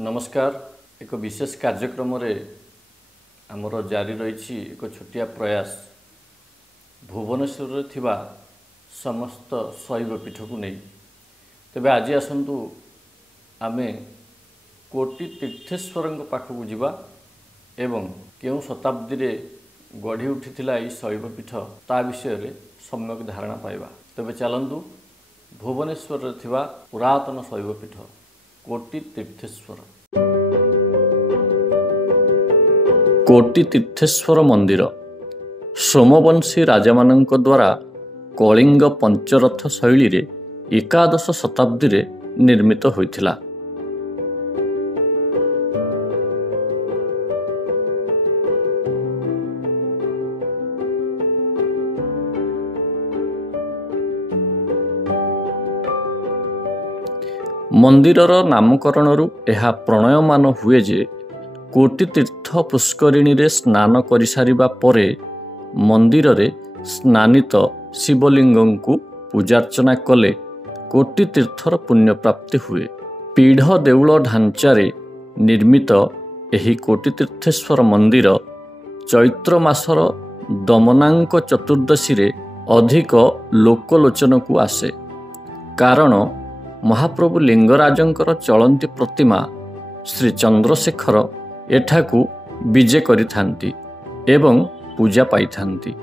नमस्कार। एक विशेष कार्यक्रम आमर जारी रही एक छोटिया प्रयास भुवनेश्वर थिबा समस्त शैव पीठ को नहीं। तेबे आज आसतु आमे कोटि तीर्थेश्वर पाखक जावा एवं क्यों शताब्दी रे गढ़ी उठिथिला ई शैव पीठ ता विषय सम्यक धारणा पाइबा। तेबे चलंतु भुवनेश्वर थिबा पुरातन शैव पीठ कोटि तीर्थेश्वर। कोटि तीर्थेश्वर मंदिर सोमवंशी राजामानंक द्वारा कलिंग पंचरथ शैली रे एकादश शताब्दी रे निर्मित होइथिला। मंदिरर नामकरणरू एहा प्रणयमान हुए जे कोटि तीर्थ पुष्करिणी रे स्नान करि सारिबा परे मंदिर रे स्नानित शिवलिंगं को पूजार्चना कले कोटि तीर्थर पुण्य प्राप्ति हुए। पीढ़ देउल ढांचारे निर्मित एही कोटि तीर्थेश्वर मंदिर चैत्र मासर दमनांक चतुर्दशी रे अधिक लोकलोचन को आसे। कारण महाप्रभु लिंगराजंकर चलंती प्रतिमा श्री चंद्रशेखर एठाकू विजे करिथांती एवं पूजा पाइथांती।